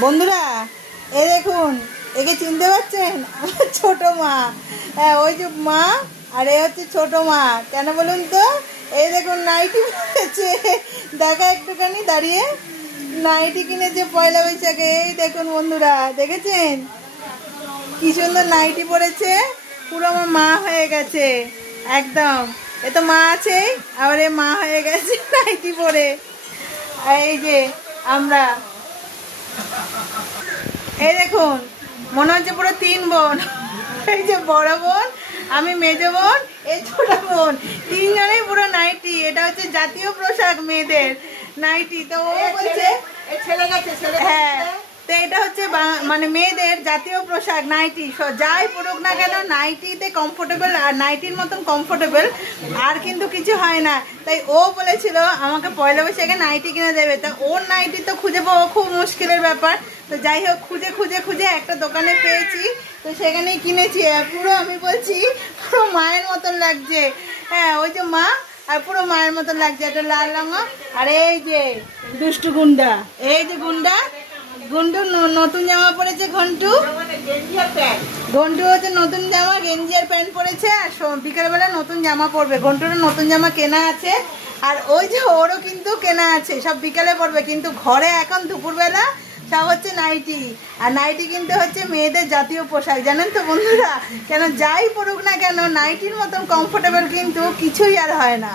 বন্ধুরা, এই দেখুন, একে চিনতে পারছেন? আমার ছোট মা। হ্যাঁ, ওই যে মা, আর এ হচ্ছে ছোট মা। কেন বলুন তো? এই দেখুন নাইটি পরেছে, দেখা একটুখানি দাঁড়িয়ে। নাইটি কিনেছে পয়লা বৈশাখে। এই দেখুন বন্ধুরা, দেখেছেন কি সুন্দর নাইটি পরেছে? পুরো আমার মা হয়ে গেছে একদম। এ তো মা আছে, আবার এ মা হয়ে গেছে নাইটি পরে। আর এই যে আমরা, এই দেখুন, মনে হচ্ছে পুরো তিন বোন। এই যে বড় বোন, আমি মেজো বোন, এই ছোট বোন, তিনজনেই পুরো নাইটি। এটা হচ্ছে জাতীয় পোশাক মেয়েদের, নাইটি। তো ও বলছে হ্যাঁ, তো এটা হচ্ছে মানে মেয়েদের জাতীয় পোশাক নাইটি। যাই পড়ুক না কেন, নাইটিতে কমফোর্টেবল, আর নাইটির মতন কমফোর্টেবল আর কিন্তু কিছু হয় না। তাই ও বলেছিল আমাকে পয়লা বৈশাখে নাইটি কিনে দেবে। তা ওর নাইটি তো খুঁজে পাওয়া খুব মুশকিলের ব্যাপার। তো যাই হোক, খুঁজে খুঁজে খুঁজে একটা দোকানে পেয়েছি, তো সেখানেই কিনেছি। আর পুরো আমি বলছি পুরো মায়ের মতন লাগছে। হ্যাঁ, ওই যে মা, আর পুরো মায়ের মতন লাগছে। একটা লাল রঙা, আর এই যে দুষ্টু গুন্ডা, এই যে গুন্ডা, ঘন্টু নতুন জামা পরেছে। ঘন্টু ঘন্টু হচ্ছে নতুন জামা, গেঞ্জি আর প্যান্ট পরেছে। আর বিকেলবেলা নতুন জামা পরবে। ঘন্টুরও নতুন জামা কেনা আছে, আর ওই যে ওরও কিন্তু কেনা আছে। সব বিকেলে পরবে, কিন্তু ঘরে এখন দুপুরবেলা সব হচ্ছে নাইটি। আর নাইটি কিন্তু হচ্ছে মেয়েদের জাতীয় পোশাক, জানেন তো বন্ধুরা? কেন যাই পড়ুক না কেন, নাইটির মতন কমফোর্টেবল কিন্তু কিছুই আর হয় না।